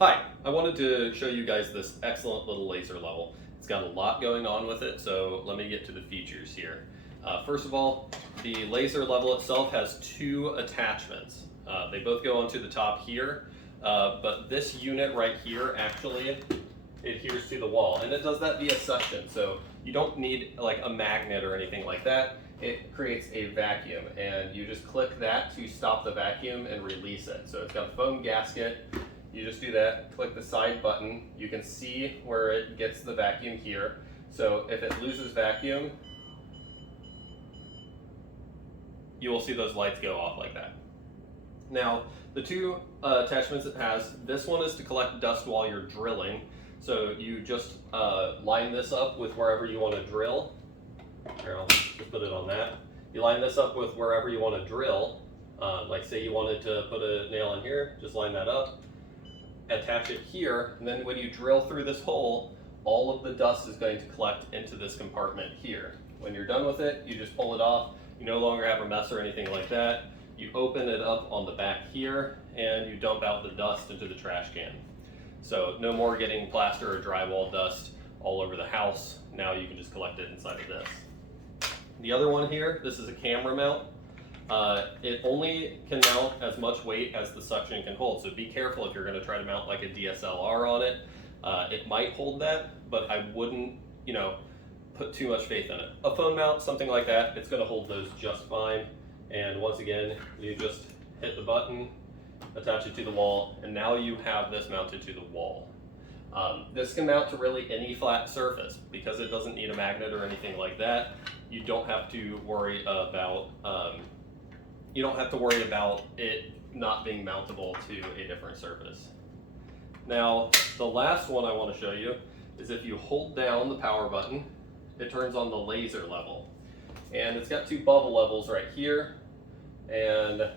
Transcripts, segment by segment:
Hi, I wanted to show you guys this excellent little laser level. It's got a lot going on with it, so let me get to the features here. First of all, the laser level itself has two attachments. They both go onto the top here, but this unit right here actually adheres to the wall, and it does that via suction, so you don't need like a magnet or anything like that. It creates a vacuum, and you just click that to stop the vacuum and release it. So it's got a foam gasket. You just do that, click the side button. You can see where it gets the vacuum here. So if it loses vacuum, you will see those lights go off like that. Now, the two attachments it has, this one is to collect dust while you're drilling. So you just line this up with wherever you want to drill. Here, I'll just put it on that. You line this up with wherever you want to drill. Like say you wanted to put a nail in here, just line that up. Attach it here, and then when you drill through this hole, all of the dust is going to collect into this compartment here. When you're done with it, you just pull it off. You no longer have a mess or anything like that. You open it up on the back here, and you dump out the dust into the trash can. So no more getting plaster or drywall dust all over the house. Now you can just collect it inside of this. The other one here, this is a camera mount. It only can mount as much weight as the suction can hold, so be careful if you're going to try to mount like a DSLR on it. It might hold that, but I wouldn't, put too much faith in it. A phone mount, something like that, it's going to hold those just fine. And once again, you just hit the button, attach it to the wall, and now you have this mounted to the wall. This can mount to really any flat surface because it doesn't need a magnet or anything like that. You don't have to worry about it not being mountable to a different surface. Now, the last one I want to show you is if you hold down the power button, it turns on the laser level. And it's got two bubble levels right here, and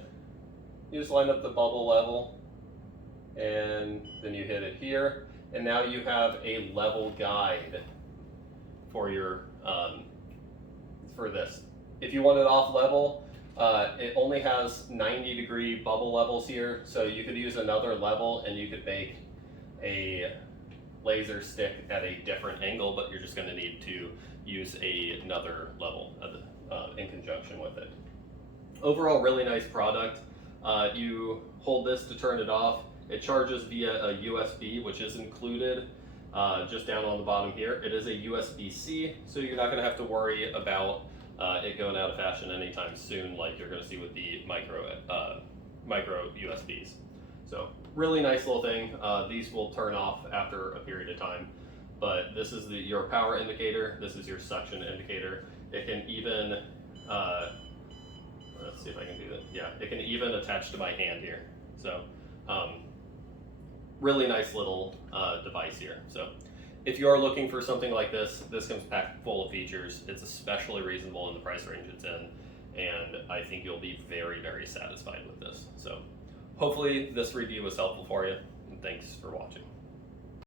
you just line up the bubble level, and then you hit it here, and now you have a level guide for your for this. If you want it off level, it only has 90-degree bubble levels here, so you could use another level and you could make a laser stick at a different angle, but you're just going to need to use another level in conjunction with it. Overall, really nice product. You hold this to turn it off. It charges via a USB, which is included just down on the bottom here. It is a USB-C, so you're not going to have to worry about it going out of fashion anytime soon, like you're going to see with the micro USBs. So really nice little thing. These will turn off after a period of time, but this is your power indicator. This is your suction indicator. It can even let's see if I can do that. Yeah, it can even attach to my hand here. So really nice little device here. So if you are looking for something like this, this comes packed full of features. It's especially reasonable in the price range it's in, and I think you'll be very, very satisfied with this. So hopefully this review was helpful for you, and thanks for watching.